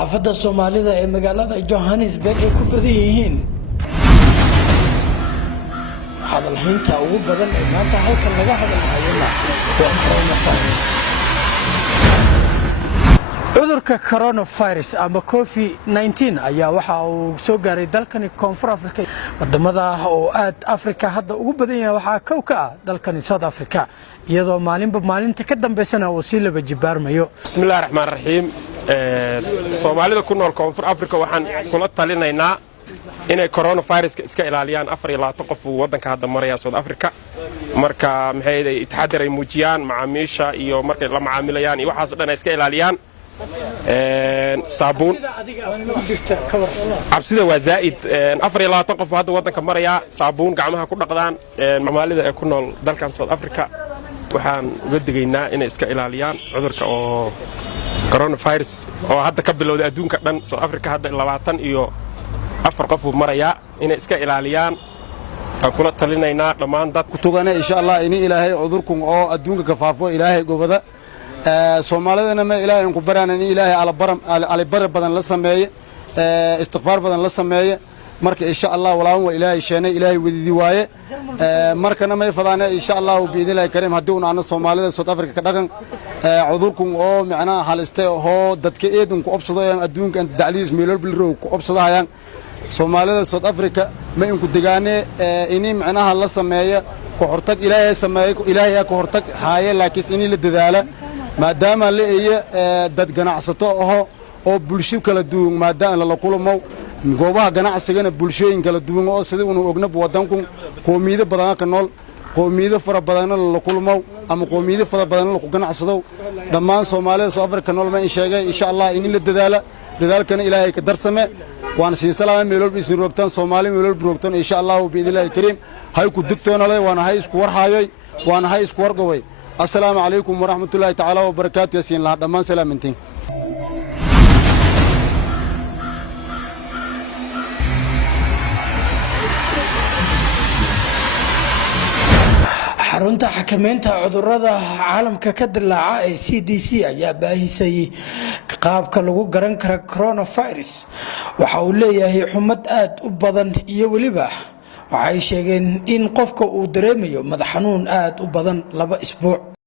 xaafadda Soomaalida ee magaalada Johannesburg ay ku badan yihiin hadalhaynta ugu badan ee maanta halkan laga hadalhayana waa coronavirus. cudurka coronavirus ama COVID-19 ayaa waxa uu soo gaaray dalkani Koonfur Afrika wadamada oo aad Afrika hadda ugu badan yahay waxa ka ah dalkani South Africa iyadoo maalinta ka dambeysana uu si laba jibaarmayo. Bismillahir Rahmaanir Rahiim. Soomaalida ku nool Koonfur Afrika waxaan kula talinaynaa inay coronavirus iska ilaaliyaan 24 qof wadanka hadda maraya South Africa marka maxay taxadar ay muujiyaan macaamiisha iyo markay la macaamilayaan iyo waxaas dhan iska ilaaliyaan صابون عبسيده وزائد 24 qof hadda wadanka maraya صابون gacmaha ku dhaqdaan mamaalida ay ku nool dalkan South Africa waxaan uga digaynaa inay iska ilaaliyaan cudurka oo coronavirus oo hadda ka bilowday adduunka dhan South Africa hadda 24 qof maraya inay iska ilaaliyaan aan kula talinaynaa dhamaan dad ku tugana insha Allah in ilaahay cudurkan oo adduunka ka faafo ilaahay gobada Soomaalidana ma ilaahay ku baraan in ilaahay ala bar badan la sameeyo istighfar badan la sameeyo marka insha Allah walaawan wa ilaahay sheenay ilaahay wadidi waaye markana ma fadana insha Allah biidilaahay kareem hadii uu Soomaalida South Africa ka dhaqan cudurkan oo macnaa halistay oo dadka eedan ku obsadayaan adduunka dacliis meelo bilrow ku obsadayaan Soomaalida South Africa ma in ku degaane in macnaha la sameeyo ku hortag ilaahay sameeyo ilaahay ka hortag haaye laakiin in la dadaalo maadaama la ay dad ganacsato oo bulshada kala duwan maadaama la kulmo goobaha ganacsiga bulshooyin kala duwan oo sida uu ognab wadanku qoomiyada badan ka nool qoomiyada fara badan la kulmo ama qoomiyada fara badan la ku ganacsado dhamaan Soomaalida South Africa nool ma in sheegay insha Allah in la dadaalkana ilaahay ka darsame waan siin salaam meelol bisin roogtan Soomaali meelol roogtan insha Allah biidilaahi kariim hay ku digtoonale waana hay isku warhaayay waana hay isku wargoway السلام عليكم ورحمة الله تعالى وبركاته يا سين الله دمان سلامتين xarunta xakameynta cudurrada caalamka ka dilaaca ee CDC ayaa baahisay qaabka lagu garan karo coronavirus waxa uu leeyahay xumad aad u badan iyo waliba waxay sheegeen in qofka uu dareemayo madax xanuun aad u badan 2 isbuuc